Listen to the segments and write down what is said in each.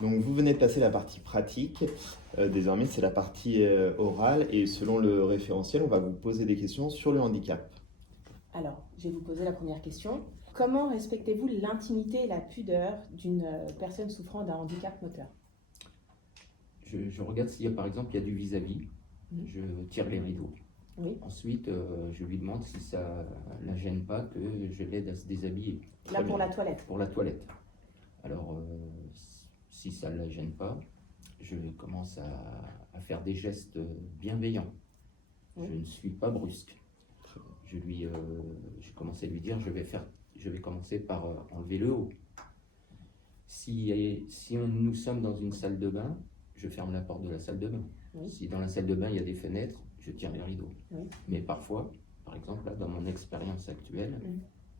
Donc vous venez de passer la partie pratique, désormais c'est la partie orale et selon le référentiel, on va vous poser des questions sur le handicap. Alors, je vais vous poser la première question. Comment respectez-vous l'intimité et la pudeur d'une personne souffrant d'un handicap moteur? Je regarde s'il y a par exemple il y a du vis-à-vis, je tire les rideaux. Oui. Ensuite, je lui demande si ça ne la gêne pas que je l'aide à se déshabiller. Là, pour la toilette. Pour la toilette. Alors, si ça ne la gêne pas, je commence à faire des gestes bienveillants. Oui. Je ne suis pas brusque. Je commence à lui dire, je vais commencer par enlever le haut. Si nous sommes dans une salle de bain, je ferme la porte de la salle de bain. Oui. Si dans la salle de bain il y a des fenêtres, je tire les rideaux. Oui. Mais parfois, par exemple, là, dans mon expérience actuelle,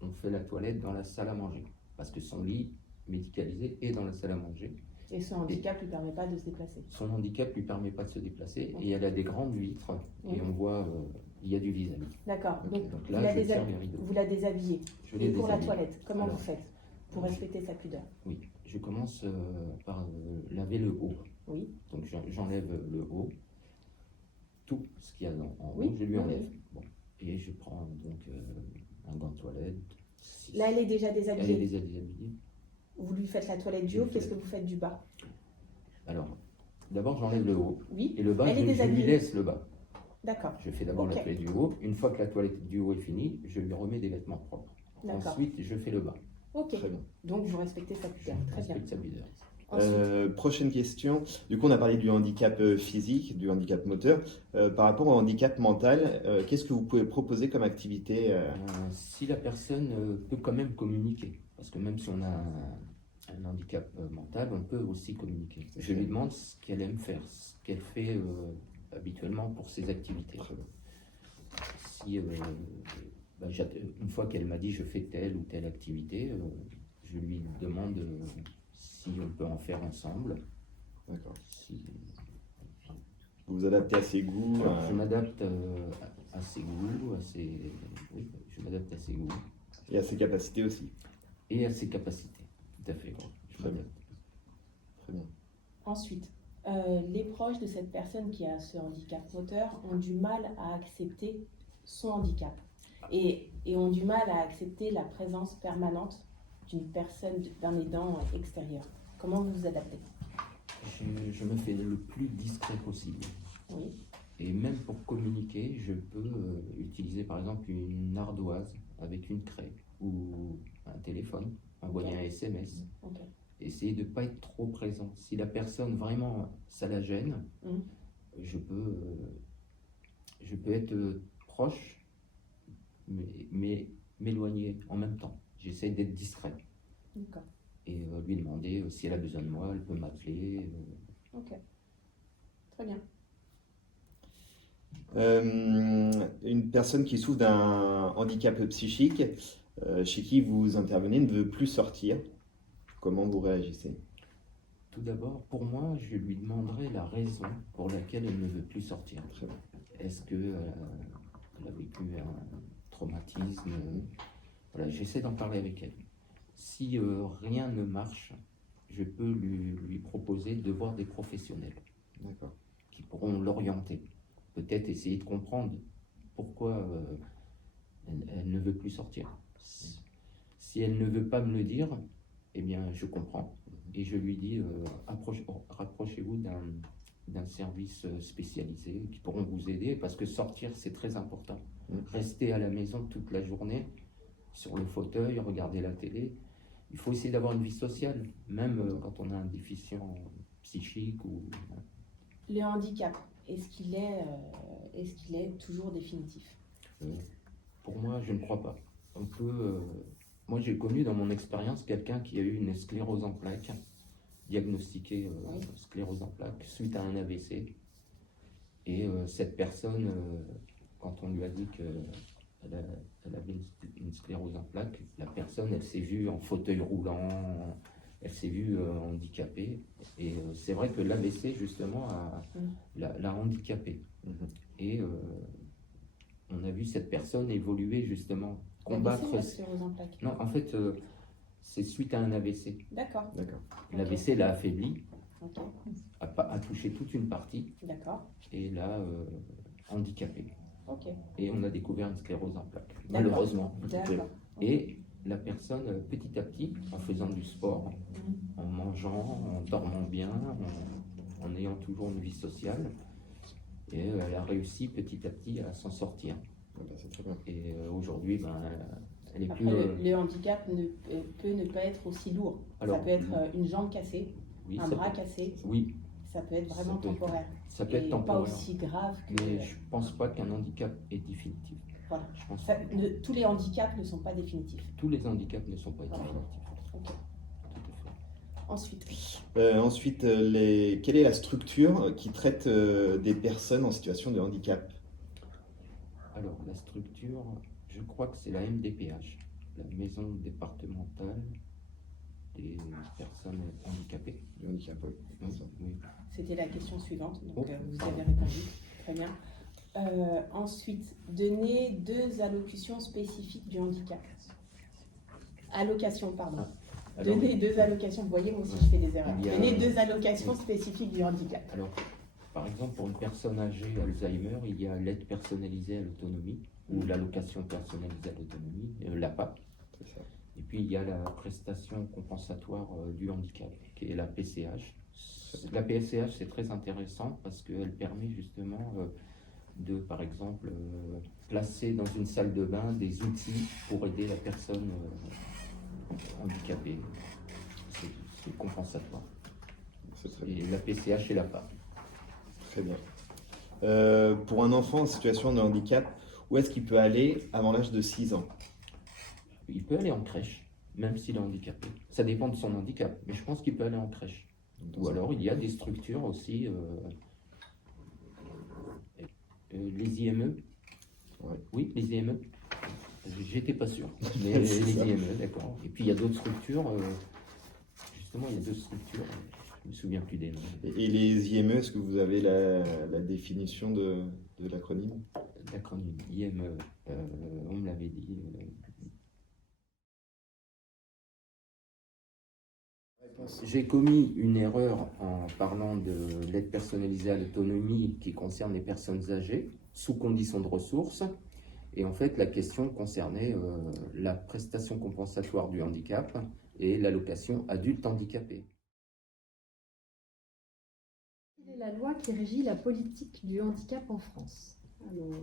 on fait la toilette dans la salle à manger. Parce que son lit médicalisé est dans la salle à manger. Et son handicap ne lui permet pas de se déplacer. Son handicap ne lui permet pas de se déplacer. Oui. Et elle a des grandes vitres et on voit, il y a du vis-à-vis. D'accord. Donc Donc là, je tire les rideaux. vous la déshabillez. Je Et les pour la déshabille. toilette, comment Alors, vous faites pour respecter sa pudeur? Oui, je commence par laver le haut. Oui. Donc j'enlève le haut, tout ce qu'il y a en haut, Oui, je lui oui, enlève. oui. Bon. Et je prends donc un gant de toilette. Là, elle est déjà Elle est déshabillée. déjà déshabillée. Vous lui faites la toilette du haut, qu'est-ce que vous faites du bas? Alors, d'abord j'enlève le haut. Oui. Et le bas, Elle est je lui déshabillée. laisse le bas. D'accord. Je fais d'abord Ok. la toilette du haut. Une fois que la toilette du haut est finie, je lui remets des vêtements propres. D'accord. Ensuite, je fais le bas. Ok. Très bien. Donc vous respectez sa Je pudeur. Très bien. respecte sa pudeur. Ensuite, Prochaine question. Du coup, on a parlé du handicap physique, du handicap moteur. Par rapport au handicap mental, qu'est-ce que vous pouvez proposer comme activité Si la personne peut quand même communiquer, parce que même si on a un handicap mental, on peut aussi communiquer. Je lui demande ce qu'elle aime faire, ce qu'elle fait habituellement pour ses activités. Très bien. Si, une fois qu'elle m'a dit je fais telle ou telle activité, je lui demande si on peut en faire ensemble. D'accord. Si- Vous vous adaptez à ses goûts. Je m'adapte à ses goûts, oui, je m'adapte à ses goûts Et à ses capacités aussi. et à ses capacités. Tout à fait. Je Très bien. m'adapte. Très bien. ensuite, les proches de cette personne qui a ce handicap moteur ont du mal à accepter son handicap et ont du mal à accepter la présence permanente d'une personne, d'un aidant extérieur. Comment vous vous adaptez? Je me fais le plus discret possible. Oui. Et même pour communiquer, je peux utiliser par exemple une ardoise avec une craie ou un téléphone, envoyer un SMS. Ok. Essayer de ne pas être trop présent. Si la personne vraiment ça la gêne, je peux être proche, mais m'éloigner en même temps. J'essaie d'être discret D'accord. et lui demander si elle a besoin de moi, elle peut m'appeler. Ok. Très bien. Une personne qui souffre d'un handicap psychique, chez qui vous intervenez, ne veut plus sortir. Comment vous réagissez? Tout d'abord, pour moi, je lui demanderai la raison pour laquelle elle ne veut plus sortir. Très bien. Est-ce qu'elle a vécu un traumatisme? Voilà, j'essaie d'en parler avec elle. Si rien ne marche, je peux lui proposer de voir des professionnels D'accord. qui pourront l'orienter. Peut-être essayer de comprendre pourquoi elle ne veut plus sortir. Si elle ne veut pas me le dire, eh bien je comprends. Et je lui dis, rapprochez-vous d'un service spécialisé qui pourront vous aider, parce que sortir, c'est très important. Rester à la maison toute la journée, sur le fauteuil, regarder la télé, il faut essayer d'avoir une vie sociale, même quand on a un déficient psychique. Le handicap, est-ce qu'il est toujours définitif? Pour moi, je ne crois pas. Moi, j'ai connu dans mon expérience quelqu'un qui a eu une sclérose en plaques, diagnostiquée sclérose en plaques suite à un AVC. Et cette personne, quand on lui a dit qu'elle avait une sclérose en plaques, la personne, elle s'est vue en fauteuil roulant, elle s'est vue handicapée. Et c'est vrai que l'AVC, justement, l'a handicapée. Et on a vu cette personne évoluer, justement, combattre. La sclérose en plaques. Non, en fait, c'est suite à un AVC. D'accord. D'accord. L'AVC l'a affaibli, Ok. a touché toute une partie D'accord. et l'a handicapé. Ok. Et on a découvert une sclérose en plaques, D'accord. malheureusement. D'accord. Et la personne, petit à petit, en faisant du sport, en mangeant, en dormant bien, en ayant toujours une vie sociale, et elle a réussi petit à petit à s'en sortir. Ah bah, c'est très bien. Et aujourd'hui, ben, elle est Après, plus... le handicap peut ne pas être aussi lourd. Alors, ça peut être une jambe cassée, oui, un ça bras peut- cassé. Oui, Ça peut être vraiment Ça peut être- temporaire. ça peut être Et temporaire. pas aussi grave que. Mais je pense pas qu'un handicap est définitif. Voilà. Je pense Ça- pas. tous les handicaps ne sont pas définitifs. Tous les handicaps ne sont pas Voilà. définitifs. Ok. Tout à fait. Ensuite. Ensuite, quelle est la structure qui traite des personnes en situation de handicap? Alors, la structure, je crois que c'est la MDPH, la Maison départementale des personnes handicapées. Du handicap, oui. Oui, oui. C'était la question suivante, donc Oh, vous pardon. avez répondu. Très bien. Ensuite, donner 2 allocutions spécifiques du handicap. Allocations, pardon. Alors, Donner 2 allocations. Vous voyez, moi aussi, je fais des erreurs. Il y a- Donner 2 allocations spécifiques du handicap. alors, par exemple, pour une personne âgée Alzheimer, il y a l'aide personnalisée à l'autonomie ou l'allocation personnalisée à l'autonomie, l'APA. C'est ça. Et puis, il y a la prestation compensatoire du handicap, qui est la PCH. La PCH, c'est très intéressant parce qu'elle permet justement de, par exemple, placer dans une salle de bain des outils pour aider la personne handicapée. C'est compensatoire. C'est très bien. Et la PCH et l'APA. Très bien. Pour un enfant en situation de handicap, où est-ce qu'il peut aller avant l'âge de 6 ans? Il peut aller en crèche, même s'il est handicapé. Ça dépend de son handicap, mais je pense qu'il peut aller en crèche. Ou alors il y a des structures aussi, les IME. Ouais. Oui, les IME. J'étais pas sûr, mais C'est les ça. IME, d'accord. Et puis il y a d'autres structures, justement, il y a d'autres structures, je me souviens plus des noms. Et les IME, est-ce que vous avez la définition de l'acronyme? L'acronyme IME, on me l'avait dit. J'ai commis une erreur en parlant de l'aide personnalisée à l'autonomie qui concerne les personnes âgées sous condition de ressources. Et en fait, la question concernait la prestation compensatoire du handicap et l'allocation adulte handicapé. Quelle est la loi qui régit la politique du handicap en France? Alors,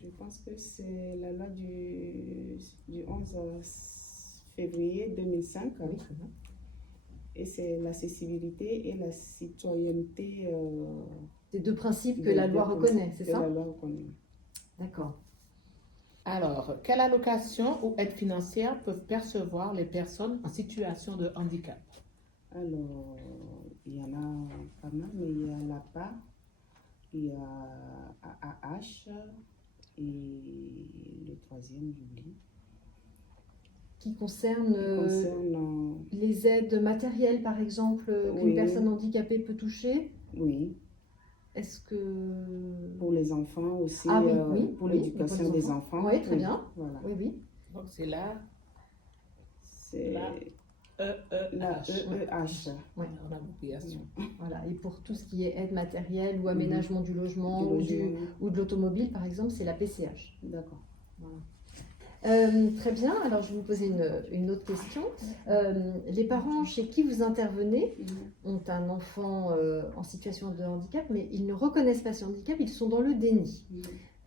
je pense que c'est la loi du 11 février 2005. Oui, très bien. Et c'est l'accessibilité et la citoyenneté. Ces 2 principes que des la loi deux reconnaît, principes c'est que ça? La loi reconnaît. D'accord. Alors, quelle allocation ou aide financière peuvent percevoir les personnes en situation de handicap? Alors, il y en a pas mal, mais il y a l'APA, il y a AAH et le troisième, j'oublie. Qui concerne Qui concerne, les aides matérielles, par exemple, qu'une Oui. personne handicapée peut toucher. oui, Est-ce que... pour les enfants aussi, Ah oui, oui, pour oui, l'éducation pour les des enfants. enfants. Oui, très bien. Voilà. Oui, oui. Donc, c'est là, C'est La la EEH. EEH. Ouais. En abréviation. Voilà. Et pour tout ce qui est aide matérielle ou aménagement du logement, Du logement. ou de l'automobile, par exemple, c'est la PCH. D'accord. Très bien. Alors, je vais vous poser une autre question. Les parents chez qui vous intervenez ont un enfant en situation de handicap, mais ils ne reconnaissent pas ce handicap, ils sont dans le déni.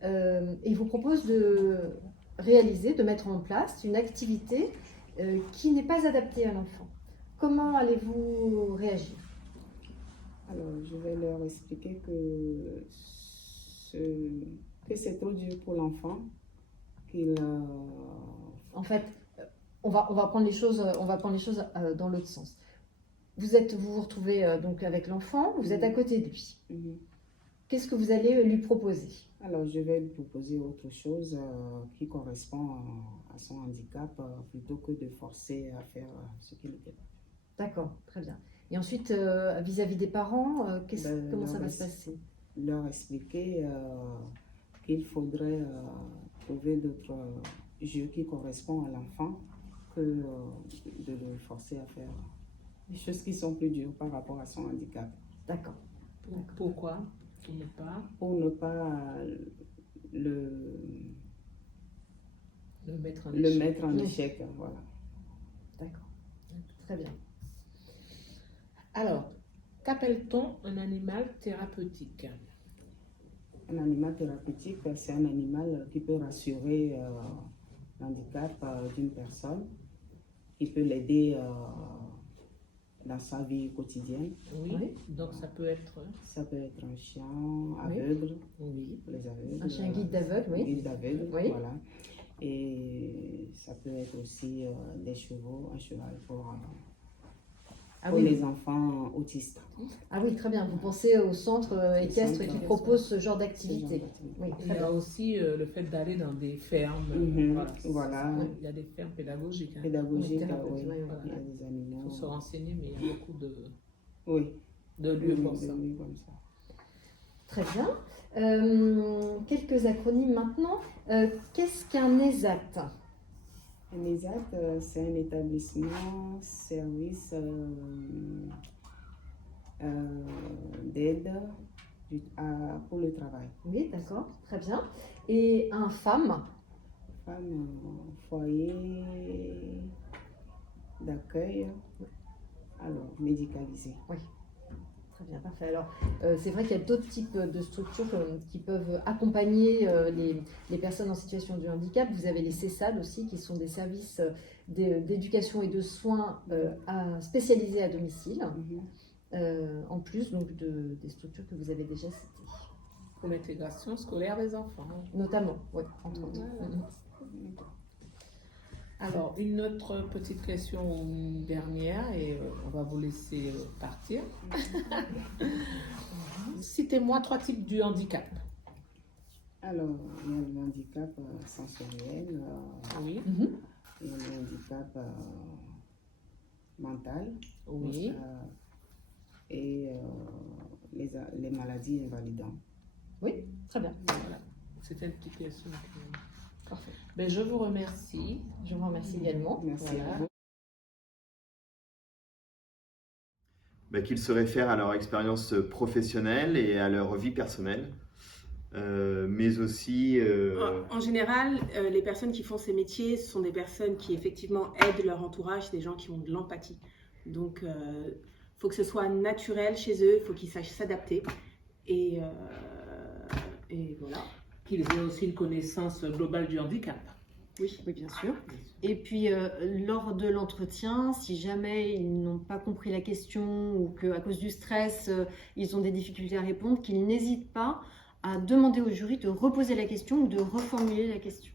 Et ils vous proposent de réaliser, de mettre en place une activité qui n'est pas adaptée à l'enfant. Comment allez-vous réagir? Alors, je vais leur expliquer que c'est trop dur pour l'enfant, qu'il En fait, on va prendre les choses, dans l'autre sens. Vous vous retrouvez donc avec l'enfant, vous êtes à côté de lui. Qu'est-ce que vous allez lui proposer? Alors, je vais lui proposer autre chose qui correspond à son handicap plutôt que de forcer à faire ce qu'il était. D'accord, très bien. Et ensuite, vis-à-vis des parents, comment ça va se passer? Leur expliquer qu'il faudrait trouver d'autres jeux qui correspondent à l'enfant que de le forcer à faire des choses qui sont plus dures par rapport à son handicap. D'accord. Pourquoi? Pour ne pas Pour ne pas le mettre en le échec. mettre en Oui. échec. Voilà. D'accord. Très bien. Alors, qu'appelle-t-on un animal thérapeutique? Un animal thérapeutique, c'est un animal qui peut rassurer l'handicap d'une personne, qui peut l'aider dans sa vie quotidienne. Oui. Oui. Donc ça peut être. Ça peut être un chien aveugle, Oui. pour les aveugles. Un chien guide d'aveugle, oui. Guide d'aveugle, Oui. voilà. Et ça peut être aussi des chevaux, un cheval pour Ah pour oui. les enfants autistes. Ah oui, très bien. Vous pensez au centre équestre qui centre propose ce genre Ce genre d'activité. d'activité. Oui, Il très y a bien. aussi le fait d'aller dans des fermes. Voilà. Il y a des fermes pédagogiques. Hein. Pédagogique, Oui, thérapeute, oui. oui, oui. Voilà. Il y a des Il animaux. faut se renseigner, mais il y a beaucoup Oui. de lieux pour Des ça. lieux comme ça. Très bien. Quelques acronymes maintenant. Qu'est-ce qu'un ESAT? Un ESAT, c'est un établissement service d'aide pour le travail. Oui, d'accord. Très bien. Et un FAM? Femme, foyer d'accueil, alors médicalisé. Très bien, parfait. Alors, c'est vrai qu'il y a d'autres types de structures qui peuvent accompagner les personnes en situation de handicap. Vous avez les CESAD aussi, qui sont des services d'éducation et de soins spécialisés à domicile, en plus donc, des structures que vous avez déjà citées. Pour l'intégration scolaire des enfants. Notamment, oui, entre autres. Voilà. Alors, une autre petite question, une dernière, et on va vous laisser partir. Citez-moi 3 types du handicap. Alors, il y a le handicap sensoriel, Oui. Mhm. il y a le handicap mental Oui. et les maladies invalidantes. Oui, très bien. Voilà. C'était une petite question. Parfait. Ben, je vous remercie. Je vous remercie également. Merci Voilà. à vous. Qu'ils se réfèrent à leur expérience professionnelle et à leur vie personnelle, mais aussi En général, les personnes qui font ces métiers sont des personnes qui effectivement aident leur entourage, des gens qui ont de l'empathie. Donc, il faut que ce soit naturel chez eux, il faut qu'ils sachent s'adapter. Et voilà. Qu'ils aient aussi une connaissance globale du handicap. Oui. Oui, bien sûr. Et puis, lors de l'entretien, si jamais ils n'ont pas compris la question ou qu'à cause du stress, ils ont des difficultés à répondre, qu'ils n'hésitent pas à demander au jury de reposer la question ou de reformuler la question.